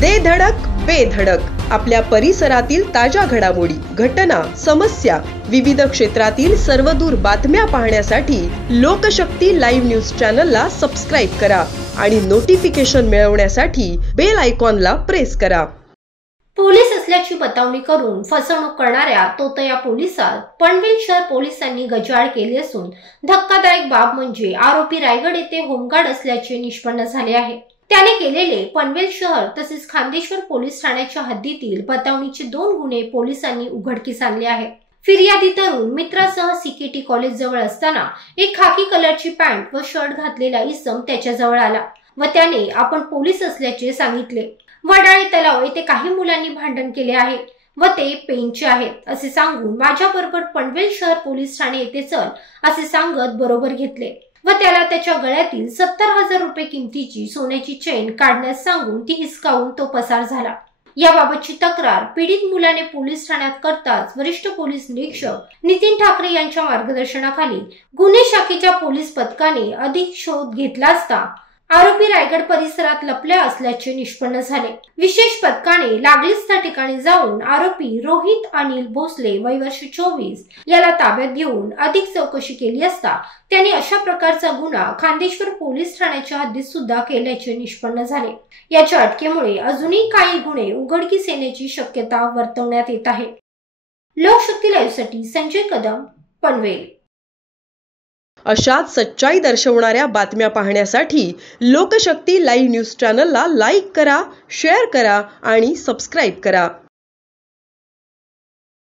दे धडक बेधडक आपल्या परिसरातील ताज्या घडामोडी, घटना, समस्या, विविध क्षेत्रातील सर्वदूर बातम्या पाहण्यासाठी लोकशक्ती लाईव्ह न्यूज चॅनलला सबस्क्राईब करा आणि नोटिफिकेशन मिळवण्यासाठी बेल आयकॉनला प्रेस करा। पोलीस असल्याची बतावणी करून फसवणूक करणाऱ्या तोतया पोलिसात पनवेल शहर पोलिसांनी गजाआड केली असून धक्कादायक बाब म्हणजे आरोपी रायगड येथे होमगार्ड असल्याचे निष्पन्न झाले आहे। त्याने केलेले पनवेल शहर तसेच खान्देश्वर पोलीस ठाण्याच्या हद्दीतील बतावणीचे 2 गुन्हे पोलिसांनी उघडकीस आणले आहेत। फिर्यादी तरुण मित्रासह सीकेटी कॉलेज जवळ असताना एक खाकी कलरची पॅन्ट व शर्ट घातलेला इसम त्याच्या जवळ आला व त्याने आपण पोलीस असल्याचे सांगितले। वडाळे तलाव येथे काही मुलांनी भांडण केले आहे व ते पेनचे आहेत असे सांगून माझ्याबरोबर पनवेल शहर पोलीस ठाणे येथे चल असे सांगत बरोबर घेतले व त्याला त्याच्या गळ्यातील 70,000 रुपये किमतीची सोन्याची चेन काढण्यास सांगून ती हिसकावून तो पसार झाला। याबाबतची तक्रार पीडित मुलाने पोलीस ठाण्यात करताच वरिष्ठ पोलीस निरीक्षक नितीन ठाकरे यांच्या मार्गदर्शनाखाली गुन्हे शाखेच्या पोलीस पथकाने अधिक शोध घेतला असता आरोपी रायगड परिसरात लपल्या असल्याचे निष्पन्न झाले। विशेष पथकाने लागलीच त्या ठिकाणी जाऊन आरोपी रोहित अनिल भोसले वय वर्ष 24 याला ताब्यात घेऊन अधिक चौकशी केली असता त्याने अशा प्रकारचा गुन्हा खान्देश्वर पोलीस ठाण्याच्या हद्दीत सुद्धा केल्याचे निष्पन्न झाले। याच्या अटकेमुळे अजूनही काही गुन्हे उघडकीस येण्याची शक्यता वर्तवण्यात येत आहे। लोकशक्ती लाईव्ह साठी संजय कदम, पनवेल। अशाच सच्चाई दर्शवणाऱ्या बातम्या पाहण्यासाठी लोकशक्ती लाईव्ह न्यूज चॅनलला लाईक करा, शेअर करा आणि सबस्क्राईब करा।